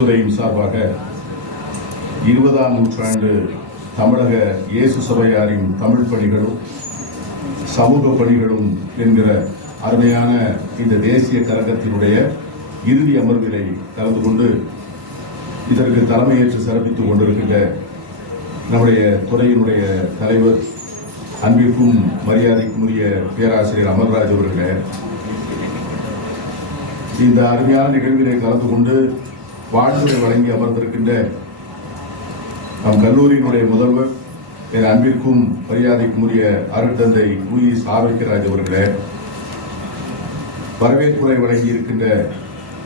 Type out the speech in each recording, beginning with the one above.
துறையின் சார்பாக இருபதாம் நூற்றாண்டு தமிழக இயேசு சபையாரின் தமிழ் பணிகளும் சமூக பணிகளும் என்கிற அருமையான இந்த தேசிய கழகத்தினுடைய இறுதி அமர்விலை கலந்து கொண்டு இதற்கு தலைமையேற்று சிறப்பித்துக் கொண்டிருக்கின்ற நம்முடைய துறையினுடைய தலைவர் அன்பிற்கும் மரியாதைக்குரிய பேராசிரியர் அமர்ராஜ் அவர்களே இந்த அருமையான நிகழ்விலே கலந்து கொண்டு வாழ்த்துரை வழங்கி அமர்ந்திருக்கின்ற நம் கல்லூரியினுடைய முதல்வர் என் அன்பிற்கும் மரியாதைக்கும் உரிய அருட்தந்தை லூயிஸ் ஆரோக்கியராஜ் அவர்களே வரவேற்புரை வழங்கி இருக்கின்ற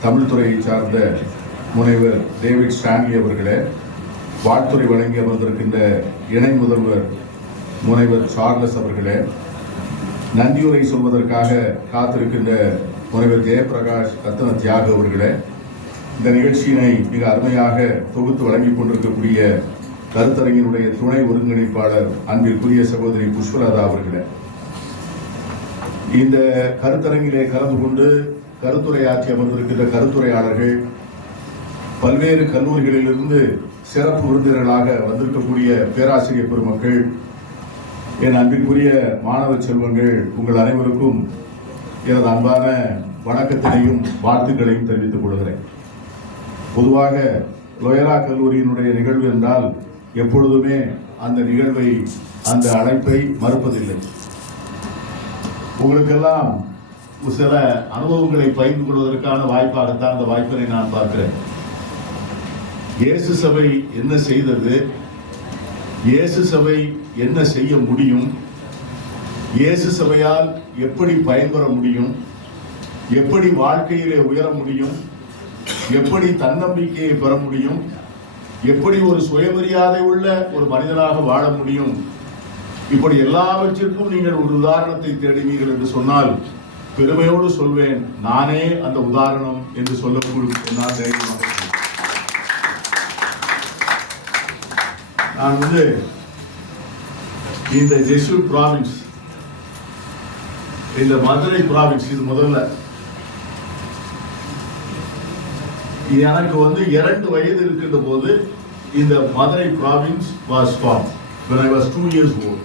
தமிழ்துறையைச் சார்ந்த முனைவர் டேவிட் ஸ்டான்லி அவர்களே வாழ்த்துறை வழங்கி அமர்ந்திருக்கின்ற இணை முதல்வர் முனைவர் சார்லஸ் அவர்களே நன்றியுரை சொல்வதற்காக காத்திருக்கின்ற முனைவர் ஜெயபிரகாஷ் ரத்ன தியாக அவர்களே இந்த நிகழ்ச்சியினை மிக அருமையாக தொகுத்து வழங்கிக் கொண்டிருக்கக்கூடிய கருத்தரங்கினுடைய துணை ஒருங்கிணைப்பாளர் அன்பிற்குரிய சகோதரி புஷ்பலதா அவர்களே. இந்த கருத்தரங்கிலே கலந்து கொண்டு கருத்துரையாற்றி அமர்ந்திருக்கின்ற கருத்துரையாளர்கள் பல்வேறு கல்லூரிகளிலிருந்து சிறப்பு விருந்தினர்களாக வந்திருக்கக்கூடிய பேராசிரியர் பெருமக்கள் என் அன்பிற்குரிய மாணவ செல்வங்கள் உங்கள் அனைவருக்கும் எனது அன்பான வணக்கத்தினையும் வாழ்த்துக்களையும் தெரிவித்துக் கொள்கிறேன். பொதுவாக லோயரா கல்லூரியினுடைய நிகழ்வு என்றால் எப்பொழுதுமே அந்த நிகழ்வை அந்த அழைப்பை மறுப்பதில்லை. உங்களுக்கெல்லாம் சில அனுபவங்களை பகிர்ந்து கொள்வதற்கான வாய்ப்பாகத்தான் அந்த வாய்ப்பினை நான் பார்க்கிறேன். இயேசு சபை என்ன செய்தது? இயேசு சபை என்ன செய்ய முடியும்? இயேசு சபையால் எப்படி பயன்பெற முடியும்? எப்படி வாழ்க்கையிலே உயர முடியும்? எப்படி தன்னம்பிக்கையை பெற முடியும்? எப்படி ஒரு சுயமரியாதை உள்ள ஒரு மனிதனாக வாழ முடியும்? இப்படி எல்லாவற்றிற்கும் நீங்கள் ஒரு உதாரணத்தை தேடினீர்கள் என்று சொன்னால் பெருமையோடு சொல்வேன் நானே அந்த உதாரணம் என்று சொல்லக்கூடிய நான் தைரியமாக நான் வந்து இந்த ஜெசூர் ப்ராவின்ஸ் இந்த மதுரை ப்ராவின்ஸ் இது முதல்ல. எனக்கு வந்து இரண்டு வயது இருக்கின்ற போது இந்த Madurai province was form when I was two years old.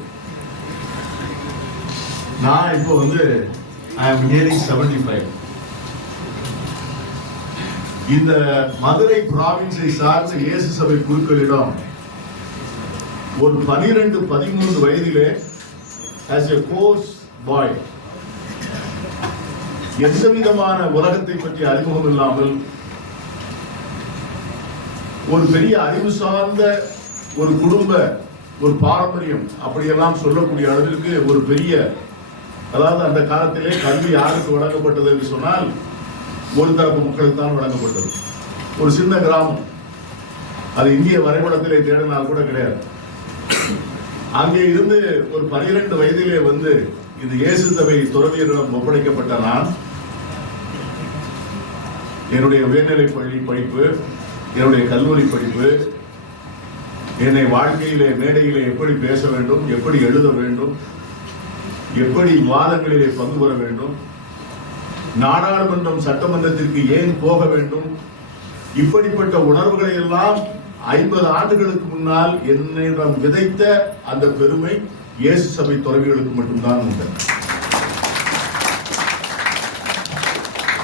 நான் இப்போ வந்து I am nearing seventy five இந்த மதுரை ப்ராவின்ஸை சார்ந்த இயேசு சபை குருக்களிடம் ஒரு பனிரெண்டு பதிமூன்று வயதிலே ஆஸ் எ கோர்ஸ் பாய் எந்த விதமான உலகத்தை பற்றி அறிமுகம் இல்லாமல் ஒரு பெரிய அறிவு சார்ந்த ஒரு குடும்ப ஒரு பாரம்பரியம் அப்படியெல்லாம் சொல்லக்கூடிய அளவிற்கு ஒரு பெரிய அதாவது அந்த காலத்திலே கல்வி யாருக்கு வழங்கப்பட்டது என்று சொன்னால் ஒரு தரப்பு மக்களுக்கு தான் வழங்கப்பட்டது. ஒரு சின்ன கிராமம் அது இந்திய வரைபடத்திலே தேடினால் கூட கிடையாது. அங்கே இருந்து ஒரு பனிரெண்டு வயதிலே வந்து இந்த இயேசு சபை துறவியரிடம் ஒப்படைக்கப்பட்ட நான் என்னுடைய உயர்நிலை பள்ளி படிப்பு என்னுடைய கல்லூரி படிப்பு என்னை வாழ்க்கையிலே மேடையிலே எப்படி பேச வேண்டும் எப்படி எழுத வேண்டும் எப்படி வாதங்களிலே பங்கு பெற வேண்டும் நாடாளுமன்றம் சட்டமன்றத்திற்கு ஏன் போக வேண்டும் இப்படிப்பட்ட உணர்வுகளை எல்லாம் ஐம்பது ஆண்டுகளுக்கு முன்னால் என்னிடம் விதைத்த அந்த பெருமை இயேசு சபை துறவிகளுக்கு மட்டும்தான் உண்டு.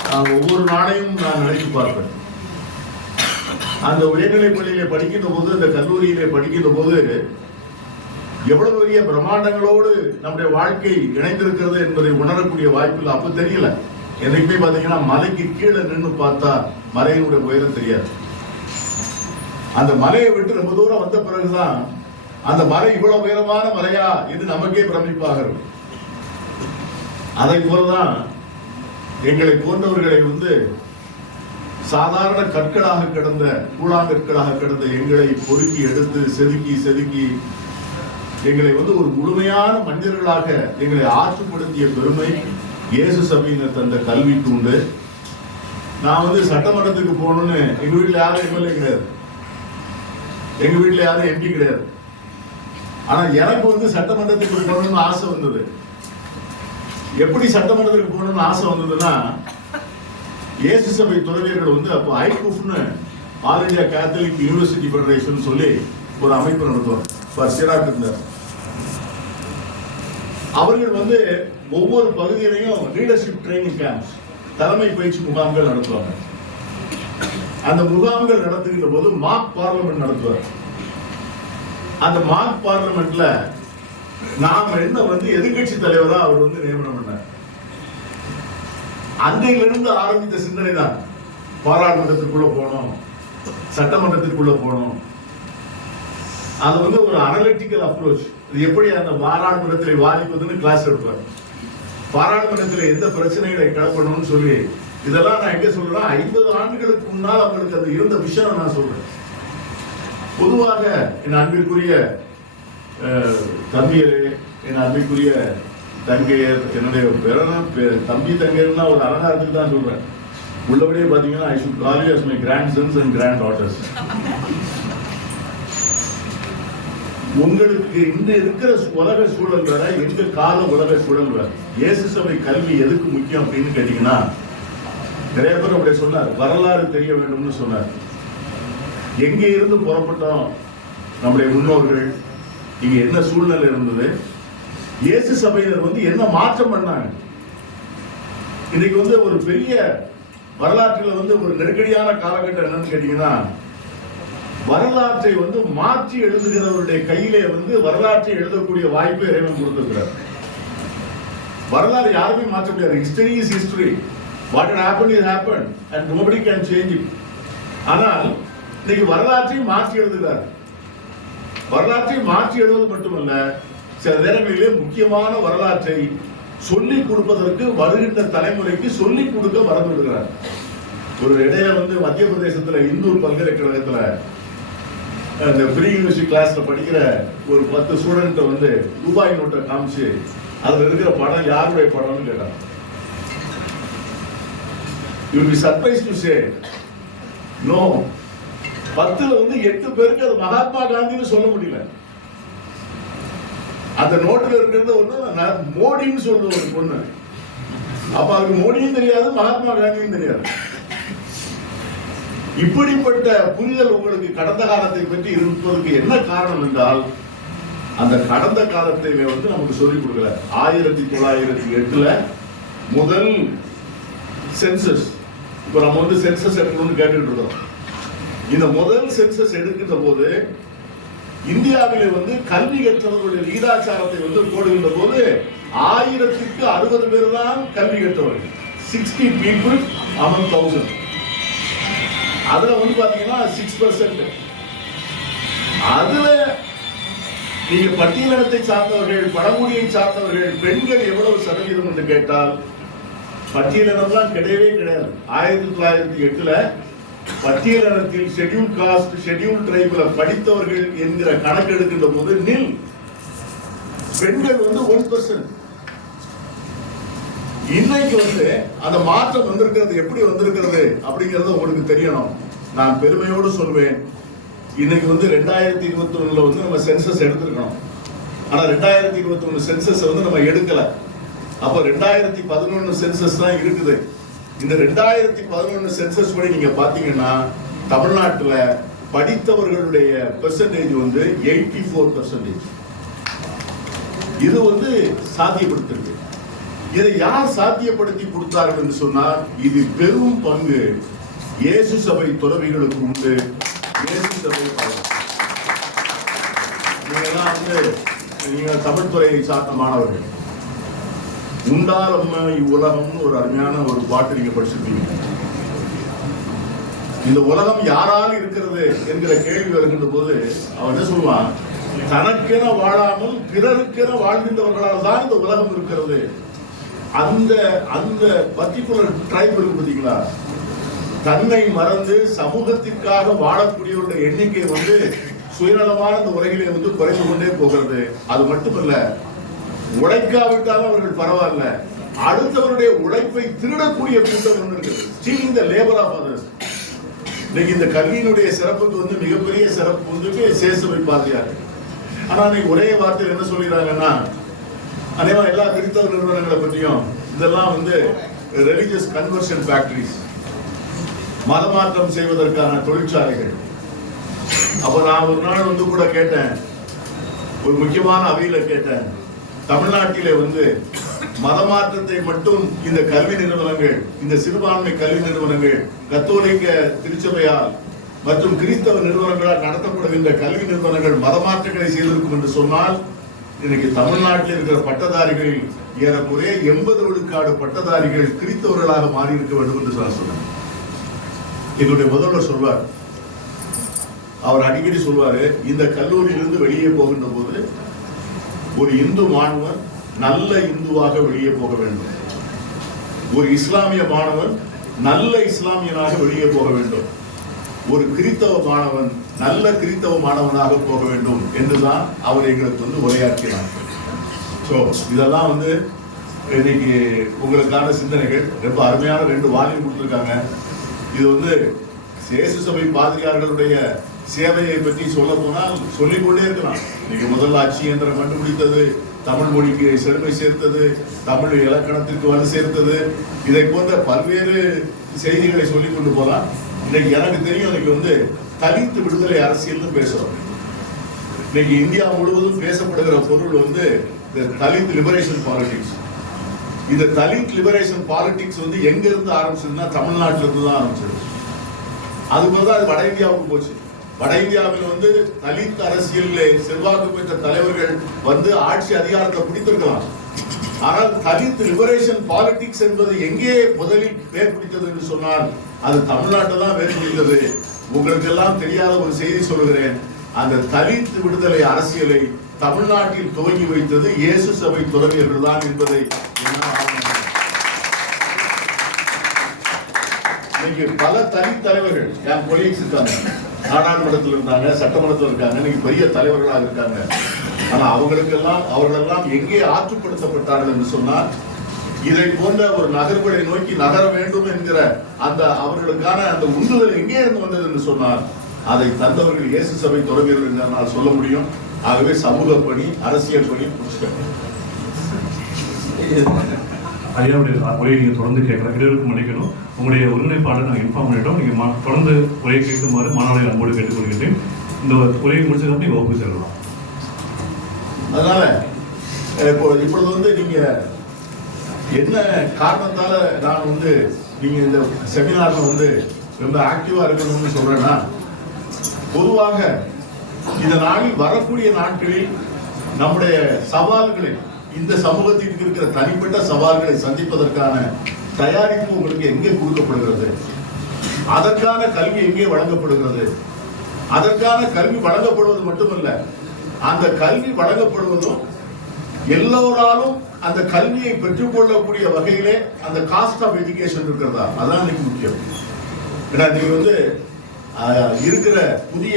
நான் ஒவ்வொரு நாளையும் நான் நினைத்து பார்ப்பேன். அந்த உயர்நிலை பள்ளியிலே படிக்கின்ற போது அந்த கல்லூரியிலே படிக்கின்ற போது எவ்வளவு பெரிய பிரம்மாண்டங்களோடு நம்முடைய வாழ்க்கை இணைந்திருக்கிறது என்பதை உணரக்கூடிய வாய்ப்பில் அப்ப தெரியல. என்னைக்குமே பாத்தீங்கன்னா மலைக்கு கீழே நின்று பார்த்தா மலையினுடைய உயரம் தெரியாது. அந்த மலையை விட்டு ரொம்ப தூரம் வந்த பிறகுதான் அந்த மலை இவ்வளவு உயரமான மலையா இது நமக்கே பிரமிப்பாக இருக்கும் அதை போலதான் எங்களை போன்றவர்களை வந்து சாதாரண கற்களாக கிடந்த கூழாங்கற்களாக கிடந்த எங்களை பொறுக்கி எடுத்து செதுக்கி செதுக்கி எங்களை வந்து ஒரு முழுமையான மனிதர்களாக எங்களை ஆற்றுப்படுத்திய பெருமை இயேசு சபையினர் தந்த கல்வி உண்டு நான் வந்து சட்டமன்றத்துக்கு போகணும்னு எங்க வீட்டில் யாரும் எம்எல்ஏ கிடையாது. எங்க வீட்டில் யாரும் எம்பி கிடையாது. ஆனா எனக்கு வந்து சட்டமன்றத்துக்கு போகணும்னு ஆசை வந்தது. எப்படி சட்டமன்றத்துக்கு போகணும்னு ஆசை வந்ததுன்னா இயேசு சபை துறவியர்கள் வந்து அப்போ ஐகூஃப்னு all India Catholic university federation சொல்லி ஒரு அமைப்பு நடத்துவார் ஃபார் இருந்தார். அவர்கள் வந்து ஒவ்வொரு பகுதியிலையும் லீடர்ஷிப் ட்ரைனிங் கேம்ப்ஸ் தலைமை பயிற்சி முகாம்கள் நடத்துவாங்க. அந்த முகாம்கள் நடத்துகின்ற போது மார்க் பார்லமெண்ட் நடத்துவார். அந்த மார்க் பார்லமெண்ட்ல நாம் என்ன வந்து எதிர்கட்சி தலைவரா அவர் வந்து நியமனம் பண்ணார். அன்றையிலிருந்து ஆரம்பித்த சிந்தனை தான் பாராளுமன்றத்திற்குள்ள போனோம். சட்டமன்றத்திற்குள்ள போனோம். அது வந்து ஒரு அனலிட்டிக்கல் அப்ரோச் இது எப்படி அந்த பாராளுமன்றத்தில் வாதிப்பதுன்னு கிளாஸ் எடுப்பார். பாராளுமன்றத்தில் எந்த பிரச்சனைகளை கிளப்பணும்னு சொல்லி இதெல்லாம் நான் எங்க சொல்றேன் ஐம்பது ஆண்டுகளுக்கு முன்னால் அவங்களுக்கு அது இருந்த விஷயம் நான் சொல்றேன். பொதுவாக என் அன்பிற்குரிய தம்பியரே என் அன்பிற்குரிய தங்கையர் என்னுடைய பிறந்த பே- தம்பி தங்கையர்னா ஒரு அலங்காரத்துக்கு தான் சொல்றேன். உள்ளபடியே பாத்தீங்கன்னா I should call you as my grand sons and grand daughters உங்களுக்கு இந்த இருக்கிற உலக சூழல் வேற எங்க கால உலக சூழல் வேற இயேசு சபை கல்வி எதுக்கு முக்கியம் அப்படின்னு கேட்டீங்கன்னா நிறைய பேர் அப்படி சொன்னார். வரலாறு தெரிய வேண்டும்னு சொன்னார். எங்கே இருந்து புறப்பட்டோம்? நம்முடைய முன்னோர்கள். இங்க என்ன சூழ்நிலை இருந்தது? இயேசு சபையினர் வந்து என்ன மாற்றம் பண்ணாங்க? இன்னைக்கு வந்து ஒரு பெரிய வரலாற்றில் வந்து ஒரு நெருக்கடியான காலகட்டம் என்னன்னு கேட்டீங்கன்னா வரலாற்றை வந்து மாற்றி எழுதுகிறவருடைய கையிலே வந்து வரலாற்றை எழுதக்கூடிய வாய்ப்பு இறைவன் கொடுத்திருக்கிறார். வரலாறு யாருமே மாற்ற முடியாது. History is history what it happen is happen and nobody can change it ஆனால் இன்னைக்கு வரலாற்றை மாற்றி எழுதுகிறார். வரலாற்றை மாற்றி எழுதுவது மட்டுமல்ல சில நேரங்களிலே முக்கியமான வரலாற்றை சொல்லிக் கொடுப்பதற்கு வருகின்ற தலைமுறைக்கு சொல்லிக் கொடுக்க மறந்து விடுகிறார் ஒரு இடையில வந்து மத்திய பிரதேசத்துல இந்தூர் பல்கலைக்கழகத்துல அந்த ப்ரீ யூனிவர்சிட்டி கிளாஸ்ல படிக்கிற ஒரு பத்து ஸ்டூடெண்ட்டை வந்து ரூபாய் நோட்டை காமிச்சு அதுல இருக்கிற படம் யாருடைய படம்னு கேட்டாங்க. You be surprise to say no பத்துல வந்து எட்டு பேருக்கு அது மகாத்மா காந்தின்னு சொல்ல முடியல. அந்த நோட்டில் இருக்கிறது ஒன்று மோடின்னு சொல்ற ஒரு பொண்ணு. அப்ப அதுக்கு மோடியும் தெரியாது மகாத்மா காந்தியும் தெரியாது. இப்படிப்பட்ட புரிதல் உங்களுக்கு கடந்த காலத்தை பற்றி இருப்பதற்கு என்ன காரணம் என்றால் அந்த கடந்த காலத்தை வந்து நமக்கு சொல்லிக் கொடுக்கல. ஆயிரத்தி தொள்ளாயிரத்தி எட்டுல முதல் சென்சஸ் இப்ப நம்ம வந்து சென்சஸ் எடுக்கணும்னு கேட்டுட்டு இருக்கோம். இந்த முதல் சென்சஸ் எடுக்கின்ற போது இந்தியாவிலே வந்து கல்வி கற்றவர்களுடைய விகிதாச்சாரத்தை வந்து போடுகின்ற போது ஆயிரத்துக்கு அறுபது பேர் தான் கல்வி கற்றவர்கள். சிக்ஸ்டி பீப்புள் அமன் தௌசண்ட் அதுல வந்து பாத்தீங்கன்னா சிக்ஸ் பர்சன்ட் அதுல நீங்க பட்டியலினத்தை சார்ந்தவர்கள் பழங்குடியை சார்ந்தவர்கள் பெண்கள் எவ்வளவு சதவீதம் என்று கேட்டால் பட்டியலினம்லாம் கிடையவே கிடையாது. ஆயிரத்தி தொள்ளாயிரத்தி எட்டுல பட்டியலினத்தில் ஷெட்யூல் காஸ்ட் ஷெட்யூல் ட்ரைப்ல படித்தவர்கள் என்கிற கணக்கு எடுக்கின்ற போது நில். பெண்கள் வந்து ஒன் பர்சன்ட் இன்னைக்கு வந்து அந்த மாற்றம் வந்திருக்கிறது எப்படி வந்திருக்கிறது அப்படிங்கறது உங்களுக்கு தெரியணும். நான் பெருமையோடு சொல்வேன். இன்னைக்கு வந்து ரெண்டாயிரத்தி இருபத்தி ஒண்ணுல வந்து நம்ம சென்சஸ் எடுத்திருக்கணும். ஆனா ரெண்டாயிரத்தி இருபத்தி ஒண்ணு சென்சஸ் வந்து நம்ம எடுக்கல. அப்ப ரெண்டாயிரத்தி பதினொன்னு சென்சஸ் தான் இருக்குது. இந்த ரெண்டாயிரத்தி பதினொன்னு சென்சஸ் படி நீங்க பாத்தீங்கன்னா தமிழ்நாட்டுல படித்தவர்களுடைய பெர்சன்டேஜ் வந்து எயிட்டி ஃபோர் பெர்சன்டேஜ் இது வந்து சாத்தியப்படுத்திருக்கு. இதை யார் சாத்தியப்படுத்தி கொடுத்தார்கள் என்று சொன்னால் இது பெரும் பங்கு இயேசு சபை துறவிகளுக்கு உண்டு. இயேசு சபை பலர். வந்து நீங்கள் தமிழ் துறையை சார்ந்த மாணவர்கள். உண்டால் அம்மா இவ்வுலகம்னு ஒரு அருமையான ஒரு பாட்டு நீங்க படிச்சிருப்பீங்க. இந்த உலகம் யாரால் இருக்கிறது என்கிற கேள்வி வருகின்ற போது அவன் என்ன சொல்லுவான்? தனக்கென வாழாமல் பிறருக்கென வாழ்கின்றவர்களால் தான் இந்த உலகம் இருக்கிறது. அந்த அந்த பர்டிகுலர் ட்ரைப் இருக்கு பார்த்தீங்களா தன்னை மறந்து சமூகத்திற்காக வாழக்கூடியவருடைய எண்ணிக்கை வந்து சுயநலமான இந்த உலகிலே வந்து குறைந்து கொண்டே போகிறது. அது மட்டுமல்ல உழைக்காவிட்டாலும் அவர்கள் பரவாயில்ல. அடுத்தவருடைய உழைப்பை திருடக்கூடிய கூட்டம் ஒன்று இருக்குது. Stealing the labour of others இன்னைக்கு இந்த கல்வியினுடைய சிறப்புக்கு வந்து மிகப்பெரிய சிறப்பு வந்து சேசுவை பாரதியார் ஆனா இன்னைக்கு ஒரே வார்த்தையில் என்ன சொல்லிடுறாங்கன்னா அதே மாதிரி எல்லா கிறிஸ்தவ நிறுவனங்களை பற்றியும் இதெல்லாம் வந்து ரிலிஜியஸ் கன்வர்ஷன் ஃபேக்டரிஸ் மதமாற்றம் செய்வதற்கான தொழிற்சாலைகள். அப்போ நான் ஒரு நாள் வந்து கூட கேட்டேன். ஒரு முக்கியமான அவையில் கேட்டேன். தமிழ்நாட்டிலே வந்து மதமாற்றத்தை மட்டும் இந்த கல்வி நிறுவனங்கள் இந்த சிறுபான்மை கல்வி நிறுவனங்கள் கத்தோலிக்க திருச்சபையால் மற்றும் கிறிஸ்தவ நிறுவனங்களால் நடத்தப்படுகின்ற கல்வி நிறுவனங்கள் மதமாற்றங்களை செய்திருக்கும் என்று சொன்னால் இன்னைக்கு தமிழ்நாட்டில் இருக்கிற பட்டதாரிகள் ஏறக்குறைய எண்பது விழுக்காடு பட்டதாரிகள் கிறிஸ்தவர்களாக மாறி இருக்க வேண்டும் என்று நான் சொன்னேன். என்னுடைய முதல்வர் சொல்வார். அவர் அடிக்கடி சொல்வாரு இந்த கல்லூரியிலிருந்து வெளியே போகின்ற போது ஒரு இந்து மாணவன் நல்ல இந்துவாக வெளியே போக வேண்டும். ஒரு இஸ்லாமிய மாணவன் நல்ல இஸ்லாமியனாக வெளியே போக வேண்டும். ஒரு கிறித்தவ மாணவன் நல்ல கிறித்தவ மாணவனாக போக வேண்டும் என்றுதான் அவர் எங்களுக்கு வந்து உரையாற்றினார். ஸோ இதெல்லாம் வந்து இன்னைக்கு உங்களுக்கான சிந்தனைகள். ரொம்ப அருமையான ரெண்டு வால்யூம் கொடுத்துருக்காங்க. இது வந்து சேசு சபை பாதிரியார்களுடைய சேவையை பற்றி சொல்ல போனால் சொல்லிக்கொண்டே இருக்கலாம். இன்னைக்கு முதல்ல அச்சு இயந்திரம் கண்டுபிடித்தது தமிழ் மொழிக்கு செழுமை சேர்த்தது தமிழ் இலக்கணத்திற்கு வலு சேர்த்தது. இதை போன்ற பல்வேறு செய்திகளை சொல்லிக் கொண்டு போகலாம் இன்னைக்கு எனக்கு தெரியும் இன்னைக்கு வந்து தலித்து விடுதலை அரசியல்னு பேசுகிறோம் இன்னைக்கு இந்தியா முழுவதும் பேசப்படுகிற பொருள் வந்து இந்த தலித் லிபரேஷன் பாலிடிக்ஸ். இந்த தலித் லிபரேஷன் பாலிடிக்ஸ் வந்து எங்க இருந்து ஆரம்பிச்சதுன்னா தமிழ்நாட்டிலிருந்து தான் ஆரம்பிச்சது. அதுக்கு தான் அது வட இந்தியாவுக்கு போச்சு. வட இந்தியாவில் வந்து தலித் அரசியல் செல்வாக்கு பெற்ற தலைவர்கள் வந்து ஆட்சி அதிகாரத்தை பிடித்திருக்கலாம். ஆனால் தலித் லிபரேஷன் பாலிடிக்ஸ் என்பது எங்கே முதலில் வேர் பிடித்தது என்று சொன்னால் அது தமிழ்நாட்டில் தான் வேர் பிடித்தது. உங்களுக்கு எல்லாம் தெரியாத ஒரு செய்தி சொல்கிறேன் அந்த தலித் விடுதலை அரசியலை தமிழ்நாட்டில் துவங்கி வைத்தது இயேசு சபை துறவியர்கள் தான் என்பதை என்ன இன்னைக்கு பல தனித்தலைவர்கள் என் கொலீக்ஸ் இருக்காங்க. நாடாளுமன்றத்தில் இருந்தாங்க சட்டமன்றத்தில் இருக்காங்க இன்னைக்கு பெரிய தலைவர்களாக இருக்காங்க. ஆனா அவங்களுக்கெல்லாம் அவர்களெல்லாம் எங்கே ஆற்றுப்படுத்தப்பட்டார்கள் என்று சொன்னால் இதை போன்ற ஒரு நகர்வுகளை நோக்கி நகர வேண்டும் என்கிற அந்த அவர்களுக்கான அந்த உந்துதல் எங்கே இருந்து வந்தது என்று சொன்னால் அதை தந்தவர்கள் இயேசு சபை தொடங்கியவர்கள் என்று நான் சொல்ல முடியும். ஆகவே சமூக பணி அரசியல் பணி புரிச்சுக்கணும் ஐயாவுடைய உரையை நீங்கள் தொடர்ந்து கேட்கலாம். இடைவெளிக்கு மன்னிக்கணும். உங்களுடைய ஒருங்கிணைப்பாளர் நாங்கள் இன்ஃபார்ம் பண்ணிட்டோம். நீங்கள் மா தொடர்ந்து உரையை கேட்குமாறு மாணவர்களை அன்போடு கேட்டுக்கொள்கிறேன் இந்த உரையை முடிச்சதுக்கு நீங்கள் வகுப்பு செல்லலாம். அதனால் இப்போ இப்பொழுது வந்து நீங்கள் என்ன காரணத்தால் நான் வந்து நீங்கள் இந்த செமினாரில் வந்து ரொம்ப ஆக்டிவாக இருக்கணும்னு சொல்கிறேன்னா பொதுவாக இந்த நாளில் வரக்கூடிய நாட்களில் நம்முடைய சவால்களை இந்த சமூகத்திற்கு இருக்கிற தனிப்பட்ட சவால்களை சந்திப்பதற்கான தயாரிப்பு உங்களுக்கு எங்கே கொடுக்கப்படுகிறது? அதற்கான கல்வி எங்கே வழங்கப்படுகிறது? அதற்கான கல்வி வழங்கப்படுவது மட்டுமல்ல அந்த கல்வி வழங்கப்படுவதும் எல்லோராலும் அந்த கல்வியை பெற்றுக்கொள்ளக்கூடிய வகையிலே அந்த காஸ்ட் ஆஃப் எஜுகேஷன் இருக்கிறதா? அதான் இன்னைக்கு முக்கியம். ஏன்னா நீங்க வந்து இருக்கிற புதிய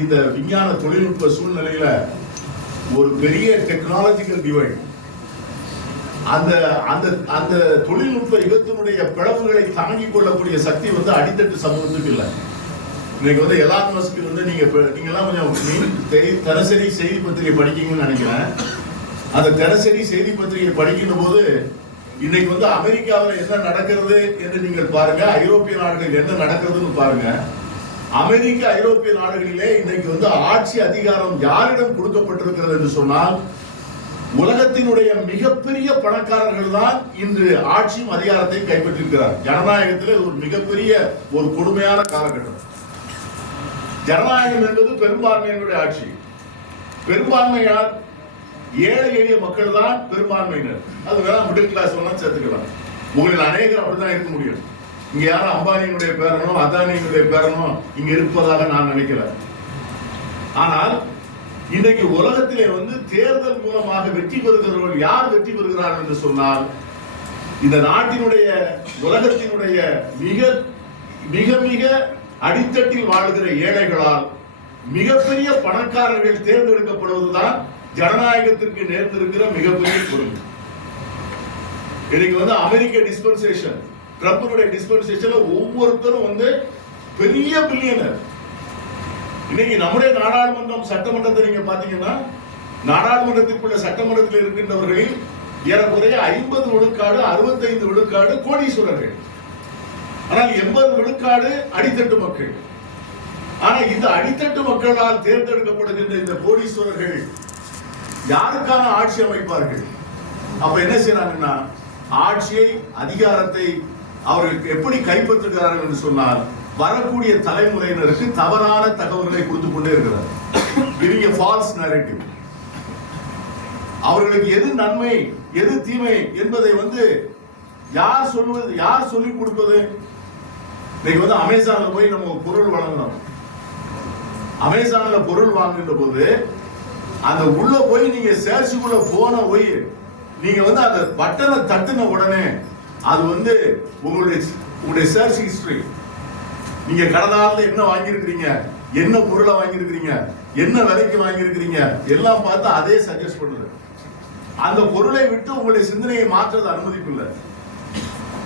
இந்த விஞ்ஞான தொழில்நுட்ப சூழ்நிலையில ஒரு பெரிய டெக்னாலஜிக்கல் டிவைட் அந்த அந்த அந்த தொழில்நுட்ப யுகத்தினுடைய பிளவுகளை தாங்கிக் கொள்ளக்கூடிய சக்தி வந்து அடித்தட்டு சமூகத்துக்கு இல்லை. இன்னைக்கு வந்து எலான் மஸ்க்கு வந்து நீங்க இப்ப- நீங்க எல்லாம் கொஞ்சம் தினசரி செய்தி பத்திரிகை படிக்கீங்கன்னு நினைக்கிறேன். அந்த தினசரி செய்தி பத்திரிகை படிக்கின்ற போது இன்னைக்கு வந்து அமெரிக்காவில் என்ன நடக்கிறது என்று நீங்கள் பாருங்க ஐரோப்பிய நாடுகளில் என்ன நடக்கிறதுன்னு பாருங்க. அமெரிக்க ஐரோப்பிய நாடுகளிலே இன்னைக்கு வந்து ஆட்சி அதிகாரம் யாரிடம் கொடுக்கப்பட்டிருக்கிறது என்று சொன்னால் உலகத்தினுடைய மிகப்பெரிய பணக்காரர்கள் தான் இன்று ஆட்சியும் அதிகாரத்தையும் கைப்பற்றிருக்கிறார். ஜனநாயகத்தில் ஒரு மிகப்பெரிய ஒரு கொடுமையான காலகட்டம். ஜனநாயகம் என்பது பெரும்பான்மையினுடைய ஆட்சி. பெரும்பான்மையார் ஏழை எளிய மக்கள் தான் பெரும்பான்மையினர். அது வேணா மிடில் கிளாஸ் வேணா சேர்த்துக்கலாம். உங்களில் அநேகர் அப்படிதான் இருக்க முடியும். இங்க யாரும் அம்பானியினுடைய பேரனோ அதானியினுடைய பேரனோ இங்க இருப்பதாக நான் நினைக்கிறேன் ஆனால் இன்றைக்கு உலகத்திலே வந்து தேர்தல் மூலமாக வெற்றி பெறுகிறவர்கள் யார் வெற்றி பெறுகிறார் என்று சொன்னால் இந்த நாட்டினுடைய உலகத்தினுடைய மிக மிக மிக அடித்தட்டில் வாழ்கிற ஏழைகளால் மிகப்பெரிய பணக்காரர்கள் தேர்ந்தெடுக்கப்படுவதுதான் ஜனநாயகத்திற்கு நேர்ந்திருக்கிற மிகப்பெரிய பொருள் இன்னைக்கு வந்து அமெரிக்க டிஸ்பென்சேஷன் ட்ரம்ப்னுடைய டிஸ்பென்சேஷன்ல ஒவ்வொருத்தரும் வந்து பெரிய பில்லியனர் இன்னைக்கு நம்முடைய நாடாளுமன்றம் சட்டமன்றத்தை நீங்க பாத்தீங்கன்னா நாடாளுமன்றத்திற்குள்ள சட்டமன்றத்தில் இருக்கின்றவர்களில் ஏறக்குறைய ஐம்பது விழுக்காடு அறுபத்தைந்து விழுக்காடு கோடீஸ்வரர்கள். ஆனால் எண்பது விழுக்காடு அடித்தட்டு மக்கள். ஆனா இந்த அடித்தட்டு மக்களால் தேர்ந்தெடுக்கப்படுகின்ற இந்த கோடீஸ்வரர்கள் யாருக்கான ஆட்சி அமைப்பார்கள்? அப்ப என்ன செய்யறாங்கன்னா ஆட்சியை அதிகாரத்தை அவர்கள் எப்படி கைப்பற்றுகிறார்கள் என்று சொன்னால் வரக்கூடிய தலைமுறையினருக்கு தவறான தகவல்களை கொடுத்து கொண்டே இருக்கிறார். Giving ஃபால்ஸ் false அவர்களுக்கு எது நன்மை எது தீமை என்பதை வந்து யார் சொல்வது யார் சொல்லிக் கொடுப்பது? இன்னைக்கு வந்து அமேசான்ல போய் நம்ம பொருள் வழங்கணும் அமேசான்ல பொருள் வாங்குகின்ற போது அந்த உள்ள போய் நீங்க சேர்ச்சுக்குள்ள போன போய் நீங்க வந்து அந்த பட்டனை தட்டுன உடனே அது வந்து உங்களுடைய உங்களுடைய சர்ச் ஹிஸ்டரி நீங்க கடனால என்ன வாங்கியிருக்கிறீங்க? என்ன பொருளை வாங்கியிருக்கிறீங்க? என்ன விலைக்கு வாங்கியிருக்கிறீங்க? எல்லாம் பார்த்து அதே சஜஸ்ட் பண்ணுது. அந்த பொருளை விட்டு உங்களுடைய சிந்தனையை மாற்றுறது அனுமதிப்பில்லை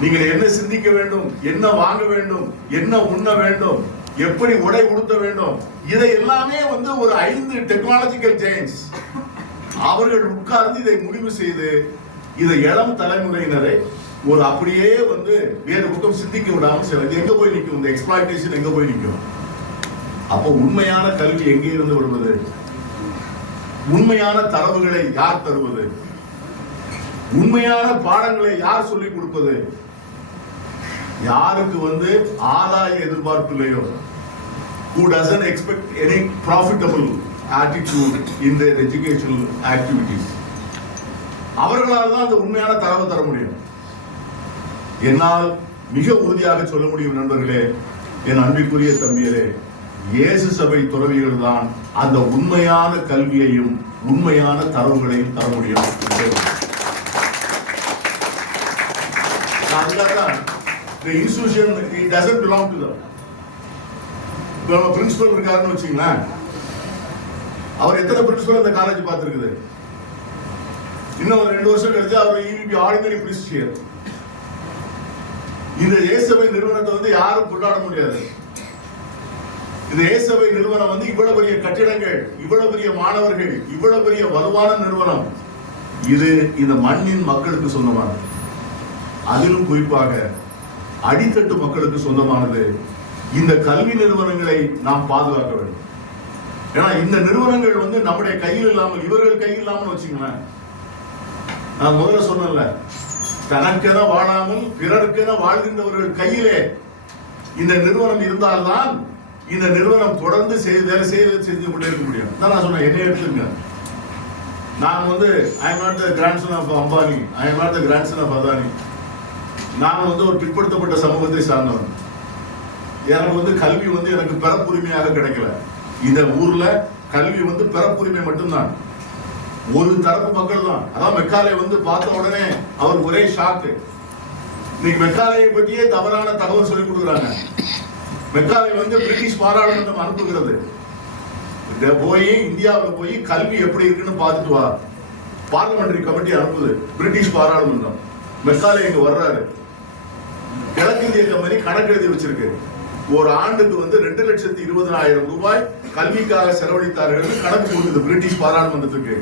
நீங்கள் என்ன சிந்திக்க வேண்டும்? என்ன வாங்க வேண்டும்? என்ன உண்ண வேண்டும்? எப்படி உடை உடுத்த வேண்டும்? இதை எல்லாமே வந்து ஒரு ஐந்து டெக்னாலஜிக்கல் சேஞ்ச் அவர்கள் உட்கார்ந்து இதை முடிவு செய்து இதை இளம் தலைமுறையினரை ஒரு அப்படியே வந்து வேறு பக்கம் சிந்திக்க விடாம சில எங்கே எங்க போய் நிற்கும்? இந்த எக்ஸ்பிளாய்டேஷன் எங்க போய் நிற்கும்? அப்போ உண்மையான கல்வி எங்கே இருந்து வருவது? உண்மையான தரவுகளை யார் தருவது? உண்மையான பாடங்களை யார் சொல்லிக் கொடுப்பது? யாருக்கு வந்து ஆதாய எதிர்பார்ப்பு இல்லையோ? Who doesn't expect any profitable attitude in their educational activities? அவர்களால் தான் அந்த உண்மையான தரவு தர முடியும். என்னால் மிக உறுதியாக சொல்ல முடியும் நண்பர்களே என் அன்பிற்குரிய தம்பியரே இயேசு சபை துறவிகள் தான் அந்த உண்மையான கல்வியையும் உண்மையான தரவுகளையும் தர முடியும். the institution it doesn't belong to them. இப்போ நம்ம பிரின்சிபல் இருக்காருன்னு வச்சுங்களேன். அவர் எத்தனை பிரின்சிபல் அந்த காலேஜ் பார்த்துருக்குது? இன்னும் ஒரு ரெண்டு வருஷம் கழிச்சு அவர் இவிபி ஆர்டினரி பிரின்சிபல் இந்த ஏசபை நிறுவனத்தை வந்து யாரும் கொண்டாட முடியாது. இந்த ஏசபை நிறுவனம் வந்து இவ்வளவு பெரிய கட்டிடங்கள் இவ்வளவு பெரிய மாணவர்கள் இவ்வளவு பெரிய வலுவான நிறுவனம். இது இந்த மண்ணின் மக்களுக்கு சொந்தமானது. அதிலும் குறிப்பாக அடித்தட்டு மக்களுக்கு சொந்தமானது. இந்த கல்வி நிறுவனங்களை நாம் பாதுகாக்க வேண்டும். ஏன்னா இந்த நிறுவனங்கள் வந்து நம்முடைய கையில் இல்லாமல் இவர்கள் கையில் இல்லாமல் வச்சுங்களேன் நான் முதல்ல சொன்னேன்ல தனக்கென வாழாமல் பிறருக்கென வாழ்கின்றவர்கள் கையிலே இந்த நிறுவனம் இருந்தால்தான் இந்த நிறுவனம் தொடர்ந்து செய்து வேலை செய்து செஞ்சு கொண்டே இருக்க முடியும். தான் நான் சொன்னேன் என்னை எடுத்துங்க நான் வந்து I am not the grandson of Ambani I am not the grandson of Adani நான் வந்து ஒரு பிற்படுத்தப்பட்ட சமூகத்தை சார்ந்தவன். எனக்கு வந்து கல்வி வந்து எனக்கு பிறப்புரிமையாக கிடைக்கல. இந்த ஊர்ல கல்வி வந்து பிறப்புரிமை மட்டும்தான். ஒரு தரப்பு மக்கள் தான் அதான் மெக்காலே வந்து பார்த்த உடனே அவர் ஒரே ஷாக்கு இன்னைக்கு மெக்காலையை பற்றியே தவறான தகவல் சொல்லி கொடுக்குறாங்க. மெக்காலை வந்து பிரிட்டிஷ் பாராளுமன்றம் அனுப்புகிறது. இத போய் இந்தியாவில் போய் கல்வி எப்படி இருக்குன்னு பார்த்துட்டு வா. பார்லிமெண்டரி கமிட்டி அனுப்புது பிரிட்டிஷ் பாராளுமன்றம். மெக்காலே இங்க வர்றாரு. கிழக்கிந்திய கம்பெனி கணக்கு எழுதி வச்சிருக்கு. ஒரு ஆண்டுக்கு வந்து ரெண்டு லட்சத்தி இருபதாயிரம் ரூபாய் கல்விக்காக செலவழித்தார்கள் கணக்கு கொடுக்குது பிரிட்டிஷ் பாராளுமன்றத்துக்கு.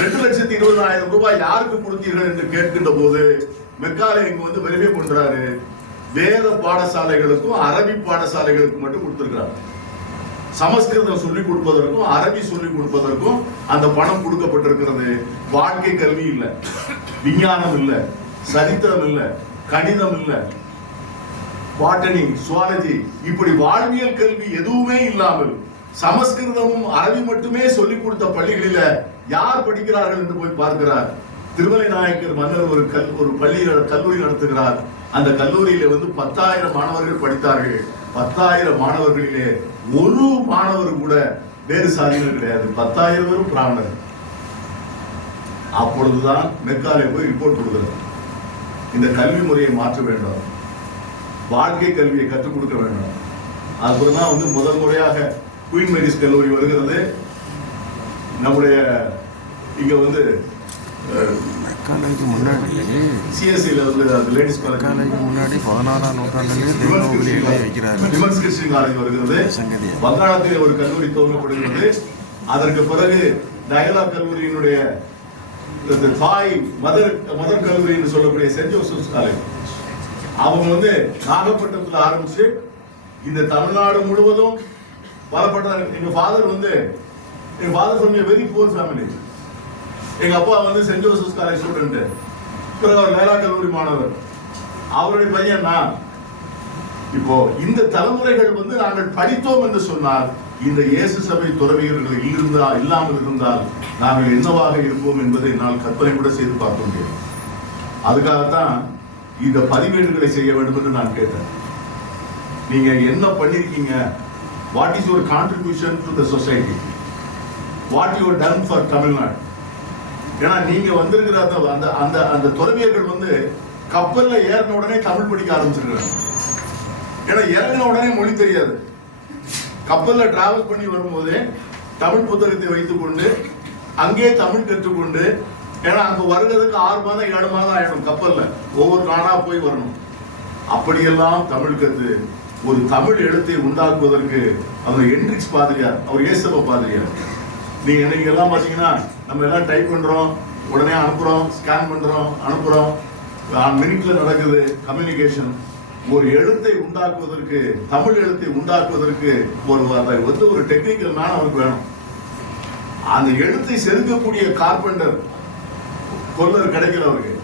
ரெண்டு லட்சத்தி இருபதாயிரம் ரூபாய் யாருக்கு கொடுத்தீர்கள் என்று கேட்கின்ற போது மெக்காலே இங்க வந்து வெரிஃபை பண்றாரு வேத பாடசாலைகளுக்கும் அரபி பாடசாலைகளுக்கும் மட்டும் கொடுத்திருக்கிறார். சமஸ்கிருதம் சொல்லிக் கொடுப்பதற்கும் அரபி சொல்லிக் கொடுப்பதற்கும் அந்த பணம் கொடுக்கப்பட்டிருக்கிறது. வாழ்க்கை கல்வி இல்லை. விஞ்ஞானம் இல்லை. சரித்திரம் இல்லை. கணிதம் இல்லை. பாட்டனி சுவாலஜி இப்படி வாழ்வியல் கல்வி எதுவுமே இல்லாமல் சமஸ்கிருதமும் அரபி மட்டுமே சொல்லிக் கொடுத்த பள்ளிகளில யார் படிக்கிறார்கள் என்று போய் பார்க்கிறார்? திருமலை நாயக்கர் மன்னர் ஒரு கல் ஒரு பள்ளியில் கல்லூரி நடத்துகிறார். அந்த கல்லூரியில வந்து பத்தாயிரம் மாணவர்கள் படித்தார்கள். பத்தாயிரம் மாணவர்களிலே ஒரு மாணவர் கூட வேறு சாதியினர் கிடையாது. பத்தாயிரம் பேரும் பிராமணர். அப்பொழுதுதான் மெக்காலே போய் ரிப்போர்ட் கொடுக்கிறார் இந்த கல்வி முறையை மாற்ற வேண்டும். வாழ்க்கை கல்வியை கற்றுக் கொடுக்க வேண்டும். அப்புறம் தான் வந்து முதல் முறையாக குயின் மேரிஸ் கல்லூரி வருகிறது. நம்முடைய இங்க வந்து காலேஜுக்கு முன்னாடி. சிஎஸ்சியில் வந்து அந்த லேடிஸ் காலேஜ் காலேஜுக்கு முன்னாடி பதினாறாம் எழுதி வைக்கிறாரு. விமன்ஸ் கிறிஸ்டின் காலேஜ் வருகிறது. வங்காளத்தில் ஒரு கல்லூரி துவங்கப்படுகிறது. அதற்கு பிறகு டயலா கல்லூரியினுடைய தாய் மதர் மதர் கல்லூரி என்று சொல்லக்கூடிய சென்ட் ஜோசப்ஸ் காலேஜ். அவங்க வந்து நாகப்பட்டினத்துல ஆரம்பிச்சு இந்த தமிழ்நாடு முழுவதும் பலப்பட்ட எங்க ஃபாதர் வந்து எங்க father from very poor family எங்க அப்பா வந்து சென்ட் ஜோசப்ஸ் காலேஜ் ஸ்டூடெண்ட் பிறகு அவர் லைலா கல்லூரி மாணவர். அவருடைய பையன் நான் இப்போ இந்த தலைமுறைகள் வந்து நாங்கள் படித்தோம் என்று சொன்னால் இந்த இயேசு சபை துறவியர்கள் இருந்தால் இல்லாமல் இருந்தால் நாங்கள் என்னவாக இருப்போம் என்பதை என்னால் கற்பனை கூட செய்து பார்க்க முடியும் அதுக்காகத்தான் இந்த பதிவேடுகளை செய்ய வேண்டும் என்று நான் கேட்டேன். நீங்க என்ன பண்ணிருக்கீங்க? What is your contribution to the society what you done for Tamil Nadu ஏன்னா நீங்க வந்திருக்கிற அந்த அந்த அந்த அந்த துறவியர்கள் வந்து கப்பல்ல ஏறின உடனே தமிழ் படிக்க ஆரம்பிச்சிருக்காங்க. ஏன்னா இறங்கின உடனே மொழி தெரியாது. கப்பல்ல டிராவல் பண்ணி வரும்போதே தமிழ் புத்தகத்தை வைத்துக்கொண்டு அங்கே தமிழ் கற்றுக்கொண்டு ஏன்னா அங்க வருகிறதுக்கு ஆறு மாதம் ஏழு மாதம் ஆயிடும் கப்பல்ல. ஒவ்வொரு நாடா போய் வரணும். அப்படியெல்லாம் தமிழ் கத்து ஒரு தமிழ் எழுத்தை உண்டாக்குவதற்கு அவர் என்ரிக்ஸ் பாதிரியார் அவர் ஏசப்ப பாதிரியார். நீங்கள் இன்னைக்கு எல்லாம் பார்த்தீங்கன்னா நம்ம எல்லாம் டைப் பண்றோம். உடனே அனுப்புறோம் ஸ்கேன் பண்றோம் அனுப்புறோம். மினிட்ல நடக்குது கம்யூனிகேஷன் ஒரு எழுத்தை உண்டாக்குவதற்கு தமிழ் எழுத்தை உண்டாக்குவதற்கு ஒரு வந்து ஒரு டெக்னிக்கல் மேன் அவருக்கு வேணும். அந்த எழுத்தை செதுக்கக்கூடிய கார்பெண்டர் கொல்லர் கிடைக்கல அவருக்கு.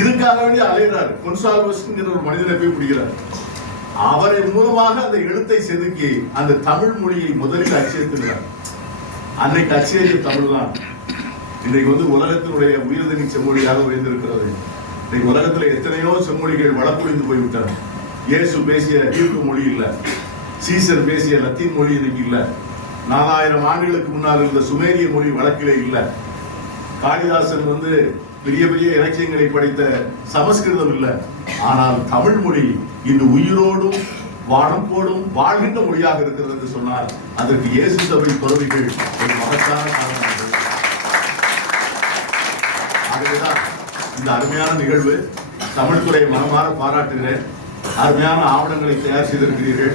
இதுக்காக வேண்டிய அலைகிறார் கொன்சால்வஸ்ங்கிற ஒரு மனிதனை போய் பிடிக்கிறார். அவரை மூலமாக அந்த எழுத்தை செதுக்கி அந்த தமிழ் மொழியை முதலில் அச்சுறுத்துகிறார் அன்னைக்கு அச்சேரிய தமிழ் தான் இன்னைக்கு வந்து உலகத்தினுடைய உயிர்தனி செம்மொழியாக உயர்ந்திருக்கிறது. இன்னைக்கு உலகத்துல எத்தனையோ செம்மொழிகள் வளப்பொழிந்து போய்விட்டன. இயேசு பேசிய ஈர்ப்பு மொழி இல்ல. சீசர் பேசிய லத்தீன் மொழி இன்னைக்கு இல்ல. நாலாயிரம் ஆண்டுகளுக்கு முன்னால் இருந்த சுமேரிய மொழி வழக்கிலே இல்ல. காளிதாசன் வந்து பெரிய பெரிய இலக்கியங்களை படைத்த சமஸ்கிருதம் இல்ல. ஆனால் தமிழ் மொழி இன்று உயிரோடும் வாழப்போடும் வாழ்கின்ற மொழியாக இருக்கிறது என்று சொன்னால் அதற்கு இயேசு சபை துறவிகள் ஒரு மகத்தான காரணம் ஆகவேதான் இந்த அருமையான நிகழ்வு தமிழ்துறை மனமாற பாராட்டுகிறேன். அருமையான ஆவணங்களை தயார் செய்திருக்கிறீர்கள்.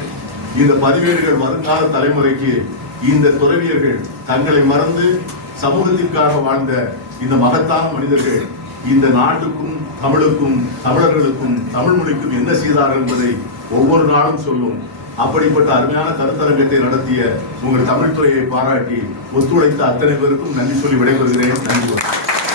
இந்த பதிவேடுகள் வருங்கால தலைமுறைக்கு இந்த துறவியர்கள் தங்களை மறந்து சமூகத்திற்காக வாழ்ந்த இந்த மகத்தான மனிதர்கள் இந்த நாட்டுக்கும் தமிழுக்கும் தமிழர்களுக்கும் தமிழ் மொழிக்கும் என்ன செய்தார்கள் என்பதை ஒவ்வொரு நாளும் சொல்லும். அப்படிப்பட்ட அருமையான கருத்தரங்கத்தை நடத்திய உங்கள் தமிழ்துறையை பாராட்டி ஒத்துழைத்த அத்தனை பேருக்கும் நன்றி சொல்லி விடைபெறுகிறேன். நன்றி.